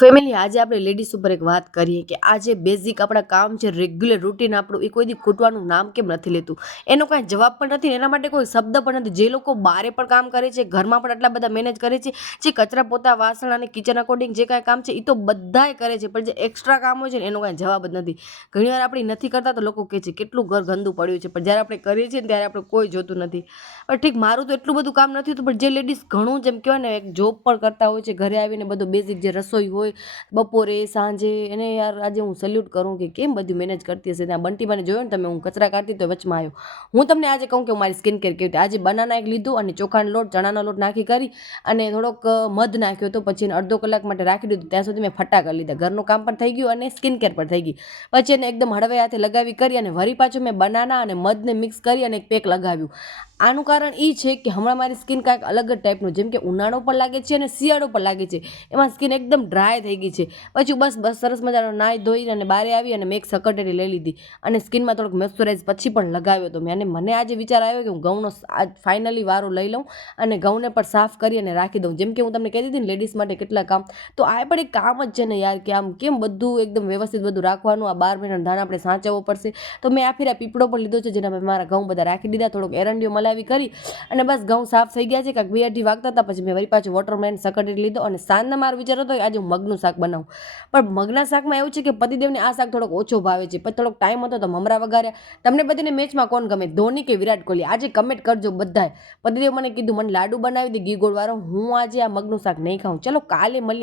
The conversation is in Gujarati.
ફેમિલી આજે આપણે લેડીઝ ઉપર એક વાત કરીએ કે આ જે બેઝિક આપણા કામ છે, રેગ્યુલર રૂટીન આપણું, એ કોઈ દી ખૂટવાનું નામ કેમ નથી લેતું? એનો કાંઈ જવાબ પણ નથી, એના માટે કોઈ શબ્દ પણ નથી. જે લોકો બારે પણ કામ કરે છે, ઘરમાં પણ આટલા બધા મેનેજ કરે છે, જે કચરા પોતા વાસણ અને કિચન અકોર્ડિંગ જે કાંઈ કામ છે એ તો બધાય કરે છે, પણ જે એક્સ્ટ્રા કામ હોય છે ને એનો કાંઈ જવાબ જ નથી. ઘણીવાર આપણે નથી કરતા તો લોકો કહે છે કેટલું ઘર ગંદુ પડ્યું છે, પણ જ્યારે આપણે કરીએ છીએ ને ત્યારે આપણે કોઈ જોતું નથી. પણ ઠીક, મારું તો એટલું બધું કામ નથી હોતું, પણ જે લેડીઝ ઘણું જેમ કહેવાય ને એક જોબ પણ કરતા હોય છે, ઘરે આવીને બધું બેઝિક જે રસોઈ હોય બપોરે સાંજે, એને યાર આજે હું સલ્યુટ કરું કે કેમ બધું મેનેજ કરતી હશે. ત્યાં બંટીમાને જોયો ને તમે, હું કચરા કાઢતી તો વચમાં આવ્યો. હું તમને આજે કહું કે હું મારી સ્કિન કેર કેવી રીતે, આજે બનાના એક લીધું અને ચોખાનો લોટ, ચણાનો લોટ નાખી કરી અને થોડોક મધ નાખ્યો તો પછી એને અડધો કલાક માટે રાખી દીધું. ત્યાં સુધી મેં ફટા કરી લીધા, ઘરનું કામ પણ થઈ ગયું અને સ્કિન કેર પણ થઈ ગઈ. પછી એને એકદમ હળવે હાથે લગાવી કરી અને વળી પાછું મેં બનાના અને મધને મિક્સ કરી અને એક પેક લગાવ્યું. આનું કારણ એ છે કે હમણાં મારી સ્કિન કાંઈક અલગ જ ટાઈપનું, જેમ કે ઉનાળો પણ લાગે છે અને શિયાળો પણ લાગે છે, એમાં સ્કિન એકદમ ડ્રાય થઈ ગઈ છે. પછી બસ સરસ મજાનો નાહી ધોઈ અને બહાર આવી અને મેં એક સકરટેટી લઈ લીધી અને સ્કિનમાં થોડોક મોઇશ્ચરાઇઝ પછી પણ લગાવ્યો હતો મેં. અને મને આજે વિચાર આવ્યો કે હું ઘઉંનો આજ ફાઇનલી વારો લઈ લઉં અને ઘઉંને પણ સાફ કરી અને રાખી દઉં. જેમ કે હું તમને કહેતી હતી ને લેડીઝ માટે કેટલા કામ, તો આ પણ એક કામ જ છે ને યાર, કે આમ કેમ બધું એકદમ વ્યવસ્થિત બધું રાખવાનું. આ 12 મહિનાનું ધાન આપણે સાચવવો પડશે. તો મેં આ ફેરા પીપળો પણ લીધો છે, જેના મેં મારા ઘઉં બધા રાખી દીધા, થોડોક એરંડિયો મલાવી કરી અને બસ ઘઉં સાફ થઈ ગયા છે. કાંઈક 2-2.5 વાગતા હતા, પછી મેં વળી પાછું વોટરમેલન સકરટેટી લીધો અને સાંજના મારો વિચાર હતો કે આજે હું મગનું શાક બનાવું. પણ મગના શાકમાં એવું છે કે પતિદેવને આ શાક થોડોક ઓછો ભાવે છે. પછી થોડોક ટાઈમ હતો તો મમરા વઘાર્યા. તમને બધાને મેચમાં કોણ ગમે, ધોની કે વિરાટ કોહલી? આજે કમેન્ટ કરજો બધાય. પતિદેવ મને કીધું મને લાડુ બનાવી દે ઘી ગોળવાળો, હું આજે આ મગનું શાક નહીં ખાઉં. ચલો કાલે મળીએ.